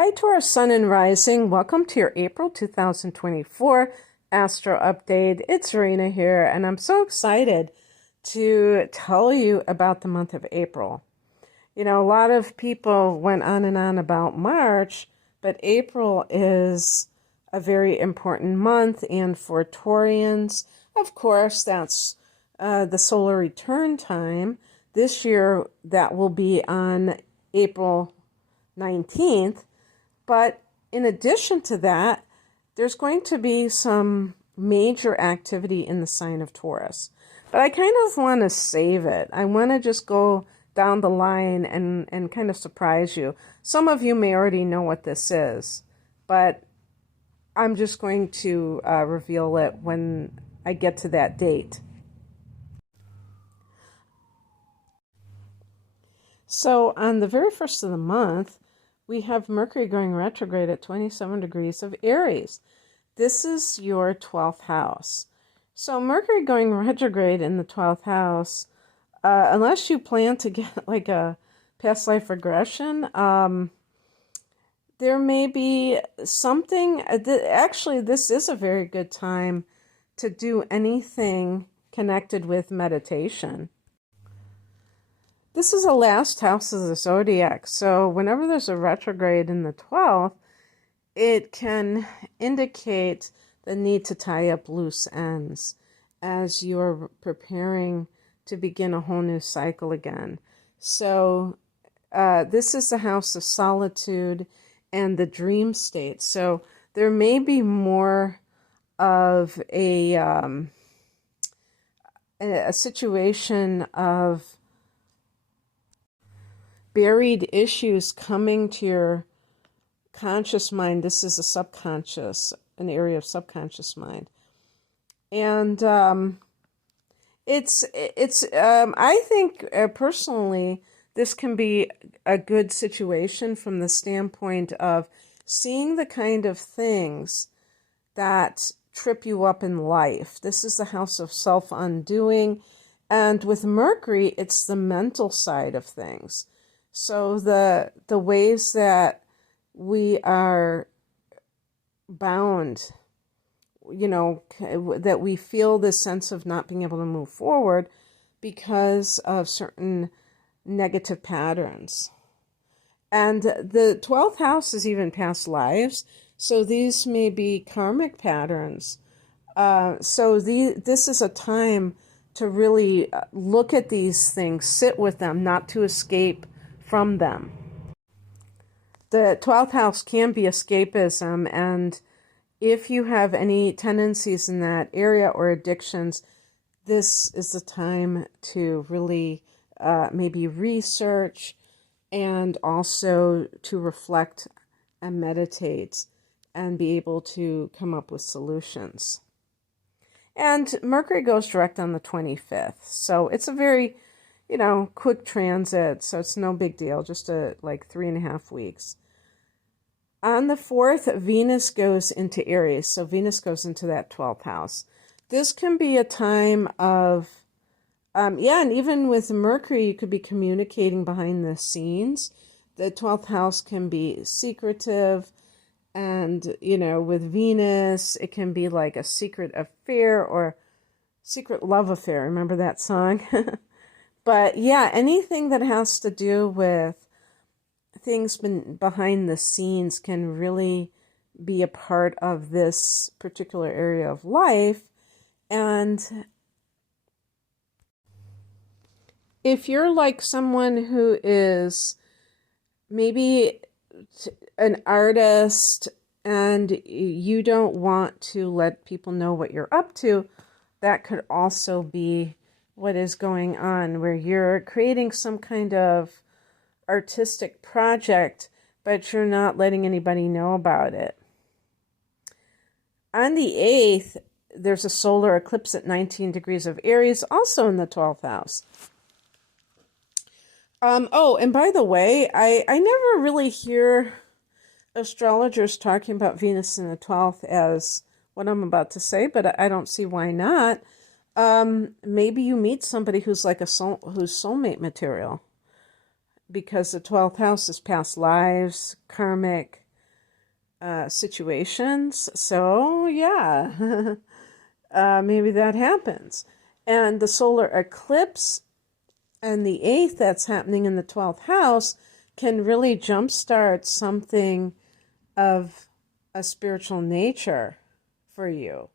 Hi, Taurus Sun and Rising. Welcome to your April 2024 Astro Update. It's Serena here, and I'm so excited to tell you about the month of April. You know, a lot of people went on and on about March, but April is a very important month, and for Taurians, of course, that's the solar return time. This year, that will be on April 19th. But in addition to that, there's going to be some major activity in the sign of Taurus. But I kind of want to save it. I want to just go down the line and kind of surprise you. Some of you may already know what this is, but I'm just going to reveal it when I get to that date. So on the very first of the month, we have Mercury going retrograde at 27 degrees of Aries. This is your 12th house. So Mercury going retrograde in the 12th house, unless you plan to get like a past life regression, there may be something. Actually, this is a very good time to do anything connected with meditation. This is the last house of the zodiac, so whenever there's a retrograde in the 12th, it can indicate the need to tie up loose ends as you're preparing to begin a whole new cycle again. So this is the house of solitude and the dream state. So there may be more of a situation of buried issues coming to your conscious mind. This is a subconscious, an area of subconscious mind. And I think personally, this can be a good situation from the standpoint of seeing the kind of things that trip you up in life. This is the house of self-undoing. And with Mercury, it's the mental side of things. So the ways that we are bound, you know, that we feel this sense of not being able to move forward because of certain negative patterns. And the 12th house is even past lives, so these may be karmic patterns. This is a time to really look at these things, sit with them, not to escape from them. The 12th house can be escapism, and if you have any tendencies in that area or addictions, this is the time to really maybe research and also to reflect and meditate and be able to come up with solutions. And Mercury goes direct on the 25th, so it's a very quick transit, so it's no big deal, just like 3.5 weeks. On the 4th, Venus goes into Aries, so Venus goes into that 12th house. This can be a time of, and even with Mercury, you could be communicating behind the scenes. The 12th house can be secretive, and, with Venus, it can be like a secret affair or secret love affair. Remember that song? But yeah, anything that has to do with things behind the scenes can really be a part of this particular area of life. And if you're like someone who is maybe an artist and you don't want to let people know what you're up to, that could also be what is going on, where you're creating some kind of artistic project, but you're not letting anybody know about it. On the 8th, there's a solar eclipse at 19 degrees of Aries, also in the 12th house. And by the way, I never really hear astrologers talking about Venus in the 12th as what I'm about to say, but I don't see why not. Maybe you meet somebody who's like who's soulmate material, because the 12th house is past lives, karmic, situations. So, yeah, maybe that happens. And the solar eclipse and the 8th that's happening in the 12th house can really jumpstart something of a spiritual nature for you.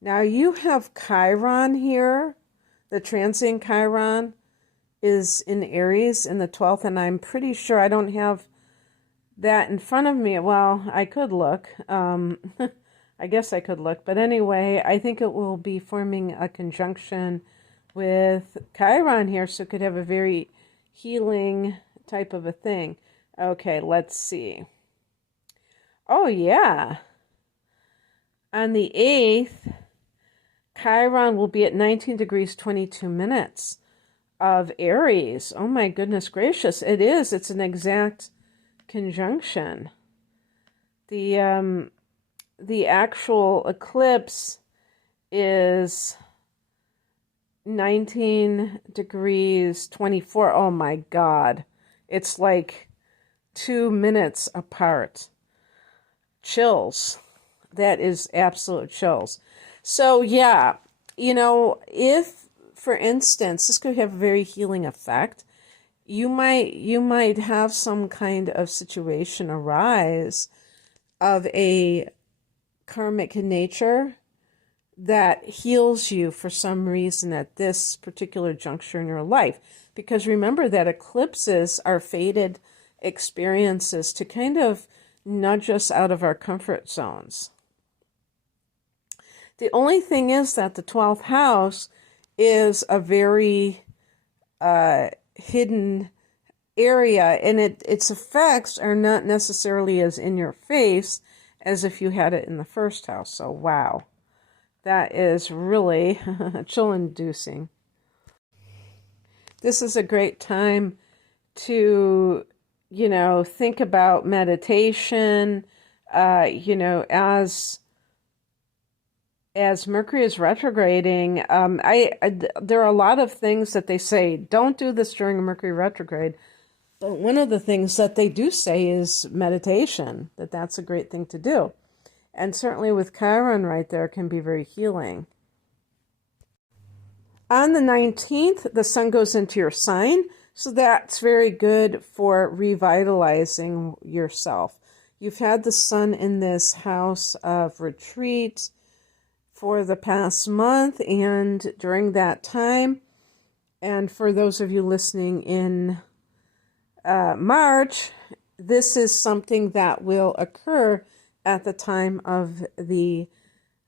Now you have Chiron here. The transient Chiron is in Aries in the 12th, and I'm pretty sure I don't have that in front of me. Well, I could look. I guess I could look. But anyway, I think it will be forming a conjunction with Chiron here, so it could have a very healing type of a thing. Okay, let's see. Oh, yeah. On the 8th, Chiron will be at 19 degrees 22 minutes of Aries. Oh my goodness gracious. It is. It's an exact conjunction. The actual eclipse is 19 degrees 24. Oh my God. It's like 2 minutes apart. Chills. That is absolute chills. So yeah, if, for instance, this could have a very healing effect, you might have some kind of situation arise of a karmic nature that heals you for some reason at this particular juncture in your life. Because remember that eclipses are fated experiences to kind of nudge us out of our comfort zones. The only thing is that the 12th house is a very hidden area, and its effects are not necessarily as in your face as if you had it in the first house. So wow, that is really chill-inducing. This is a great time to, think about meditation, as Mercury is retrograding. There are a lot of things that they say, don't do this during Mercury retrograde. But one of the things that they do say is meditation, that's a great thing to do. And certainly with Chiron right there can be very healing. On the 19th, the sun goes into your sign, so that's very good for revitalizing yourself. You've had the sun in this house of retreat for the past month, and during that time, and for those of you listening in March, this is something that will occur at the time of the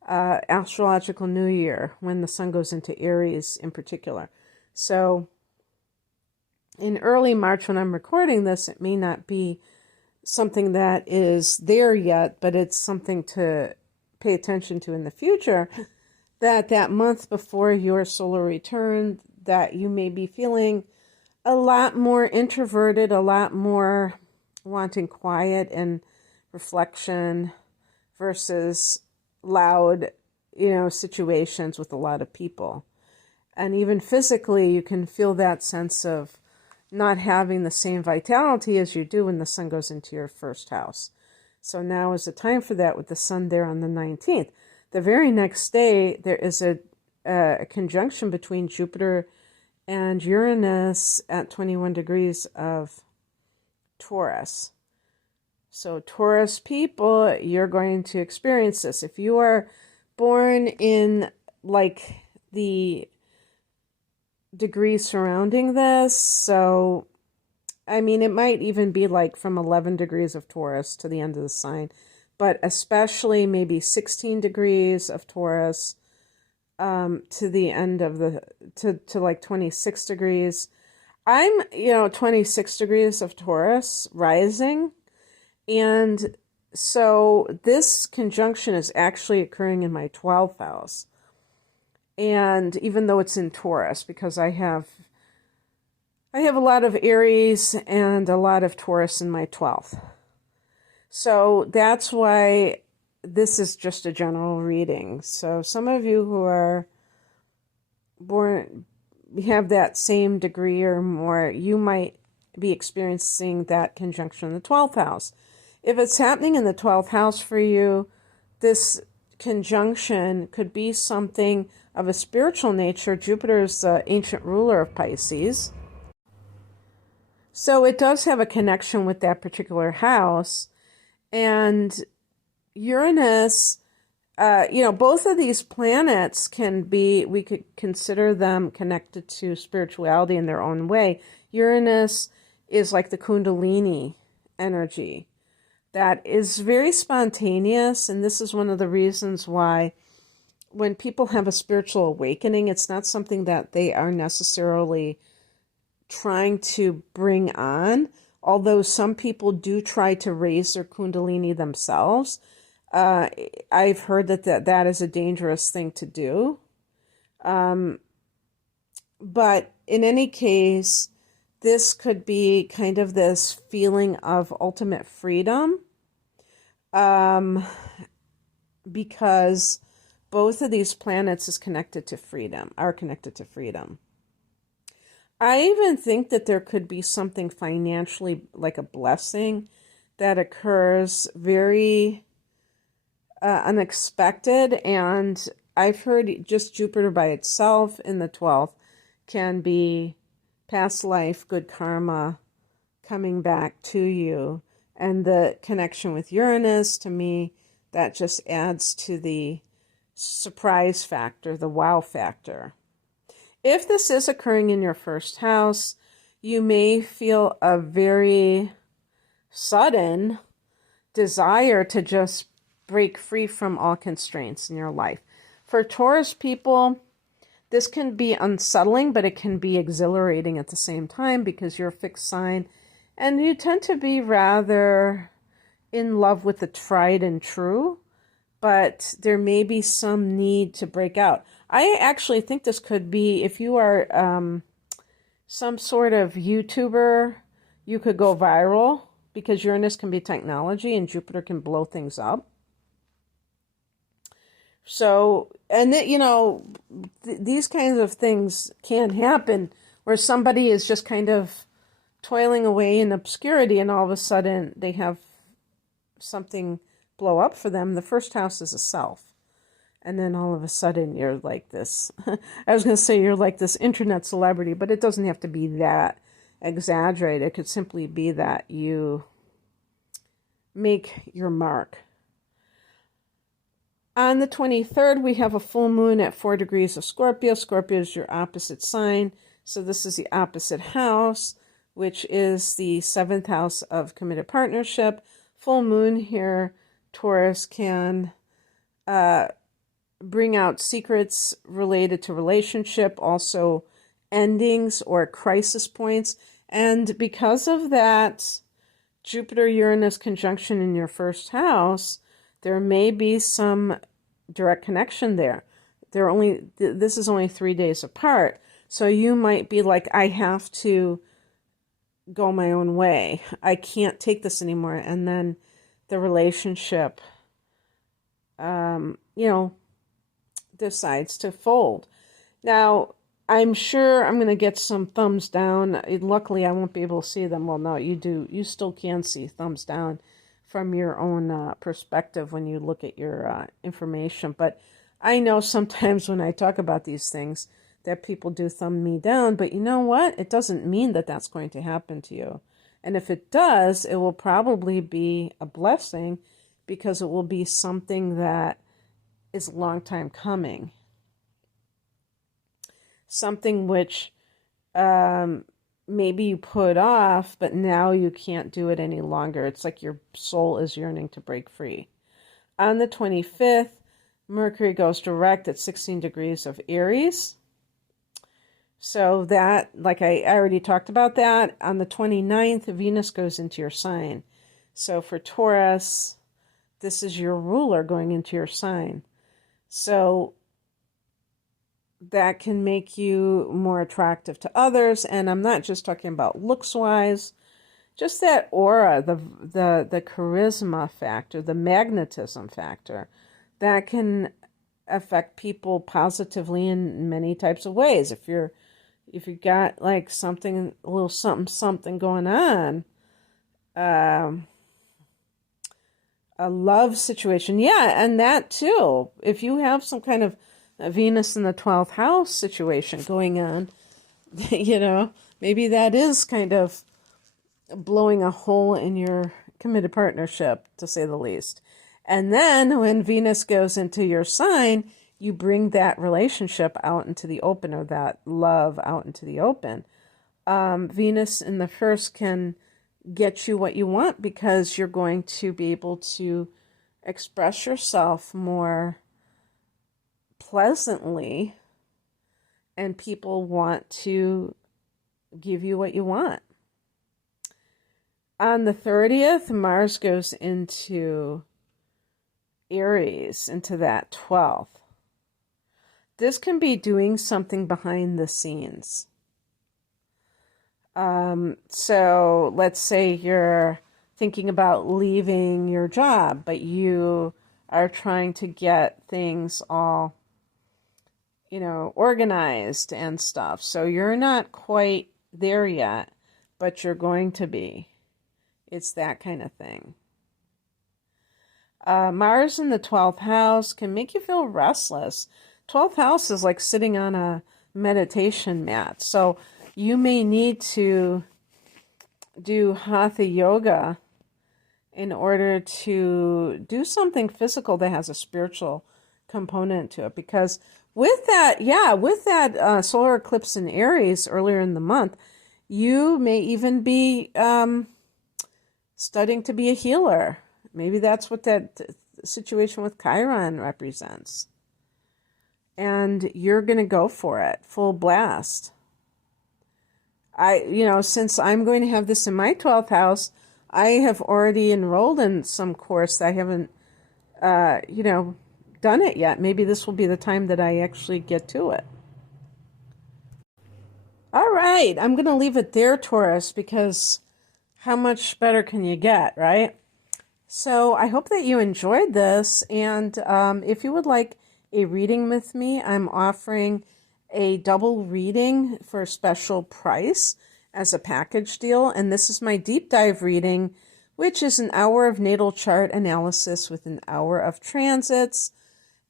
astrological new year, when the sun goes into Aries in particular. So in early March, when I'm recording this, it may not be something that is there yet, but it's something to pay attention to in the future, that month before your solar return, that you may be feeling a lot more introverted, a lot more wanting quiet and reflection versus loud, situations with a lot of people. And even physically, you can feel that sense of not having the same vitality as you do when the sun goes into your first house. So now is the time for that with the sun there on the 19th. The very next day, there is a conjunction between Jupiter and Uranus at 21 degrees of Taurus. So Taurus people, you're going to experience this. If you are born in like the degrees surrounding this, so it might even be like from 11 degrees of Taurus to the end of the sign, but especially maybe 16 degrees of Taurus to the end of to like 26 degrees. I'm, 26 degrees of Taurus rising. And so this conjunction is actually occurring in my 12th house. And even though it's in Taurus, because I have a lot of Aries and a lot of Taurus in my 12th. So that's why this is just a general reading. So some of you who are born, have that same degree or more, you might be experiencing that conjunction in the 12th house. If it's happening in the 12th house for you, this conjunction could be something of a spiritual nature. Jupiter is the ancient ruler of Pisces. So it does have a connection with that particular house. And Uranus, both of these planets we could consider them connected to spirituality in their own way. Uranus is like the Kundalini energy that is very spontaneous. And this is one of the reasons why when people have a spiritual awakening, it's not something that they are necessarily trying to bring on, although some people do try to raise their Kundalini themselves. I've heard that is a dangerous thing to do. But in any case, this could be kind of this feeling of ultimate freedom, because both of these planets are connected to freedom. I even think that there could be something financially like a blessing that occurs very unexpected. And I've heard just Jupiter by itself in the 12th can be past life, good karma coming back to you. And the connection with Uranus, to me, that just adds to the surprise factor, the wow factor. If this is occurring in your first house, you may feel a very sudden desire to just break free from all constraints in your life. For Taurus people, this can be unsettling, but it can be exhilarating at the same time because you're a fixed sign and you tend to be rather in love with the tried and true, but there may be some need to break out. I actually think this could be, if you are some sort of YouTuber, you could go viral because Uranus can be technology and Jupiter can blow things up. So, and these kinds of things can happen where somebody is just kind of toiling away in obscurity and all of a sudden they have something blow up for them. The first house is a self. And then all of a sudden you're like this, I was going to say you're like this internet celebrity, but it doesn't have to be that exaggerated. It could simply be that you make your mark. On the 23rd, we have a full moon at 4 degrees of Scorpio. Scorpio is your opposite sign. So this is the opposite house, which is the 7th house of committed partnership. Full moon here, Taurus can bring out secrets related to relationship, also endings or crisis points. And because of that Jupiter-Uranus conjunction in your first house, there may be some direct connection there. This is only 3 days apart. So you might be like, I have to go my own way. I can't take this anymore. And then the relationship, decides to fold. Now, I'm sure I'm going to get some thumbs down. Luckily, I won't be able to see them. Well, no, you do. You still can see thumbs down from your own perspective when you look at your information. But I know sometimes when I talk about these things that people do thumb me down. But you know what? It doesn't mean that that's going to happen to you. And if it does, it will probably be a blessing because it will be something that is a long time coming. Something which maybe you put off, but now you can't do it any longer. It's like your soul is yearning to break free. On the 25th, Mercury goes direct at 16 degrees of Aries. So that, like I already talked about that. On the 29th, Venus goes into your sign. So for Taurus, this is your ruler going into your sign. So that can make you more attractive to others. And I'm not just talking about looks-wise, just that aura, the charisma factor, the magnetism factor, that can affect people positively in many types of ways. If you got like something, a little something going on, a love situation. Yeah, and that too. If you have some kind of a Venus in the 12th house situation going on, maybe that is kind of blowing a hole in your committed partnership, to say the least. And then when Venus goes into your sign, you bring that relationship out into the open, or that love out into the open. Venus in the first can get you what you want, because you're going to be able to express yourself more pleasantly, and people want to give you what you want. On the 30th, Mars goes into Aries, into that 12th. This can be doing something behind the scenes. So let's say you're thinking about leaving your job, but you are trying to get things all, organized and stuff. So you're not quite there yet, but you're going to be. It's that kind of thing. Mars in the 12th house can make you feel restless. 12th house is like sitting on a meditation mat. So you may need to do hatha yoga in order to do something physical that has a spiritual component to it. Because with that solar eclipse in Aries earlier in the month, you may even be studying to be a healer. Maybe that's what that situation with Chiron represents. And you're going to go for it, full blast. Since I'm going to have this in my 12th house, I have already enrolled in some course. I haven't, done it yet. Maybe this will be the time that I actually get to it. All right, I'm going to leave it there, Taurus, because how much better can you get, right? So I hope that you enjoyed this. And if you would like a reading with me, I'm offering a double reading for a special price as a package deal. And this is my deep dive reading, which is an hour of natal chart analysis with an hour of transits.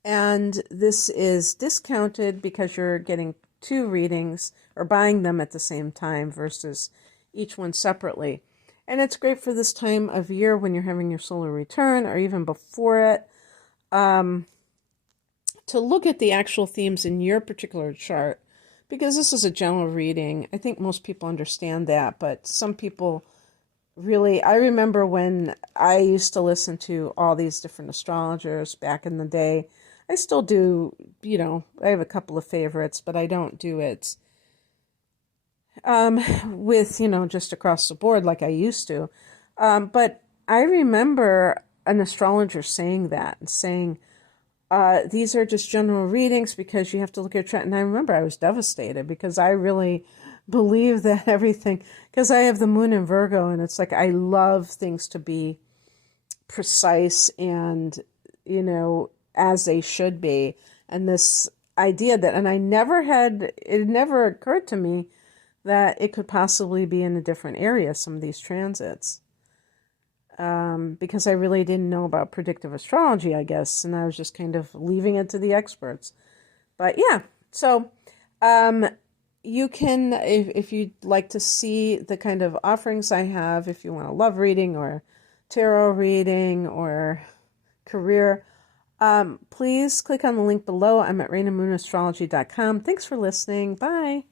And this is discounted because you're getting two readings or buying them at the same time versus each one separately. And it's great for this time of year when you're having your solar return, or even before it, to look at the actual themes in your particular chart, because this is a general reading. I think most people understand that, but some people really, I remember when I used to listen to all these different astrologers back in the day. I still do, I have a couple of favorites, but I don't do it with, just across the board like I used to. But I remember an astrologer saying that, and saying, these are just general readings because you have to look at chart. And I remember I was devastated, because I really believe that everything, because I have the moon in Virgo, and it's like I love things to be precise and, as they should be. And this idea that, and it never occurred to me that it could possibly be in a different area, some of these transits. Because I really didn't know about predictive astrology, I guess, and I was just kind of leaving it to the experts. But yeah, so you can, if you'd like to see the kind of offerings I have, if you want a love reading or tarot reading or career, please click on the link below. I'm at RainaMoonAstrology.com. Thanks for listening. Bye.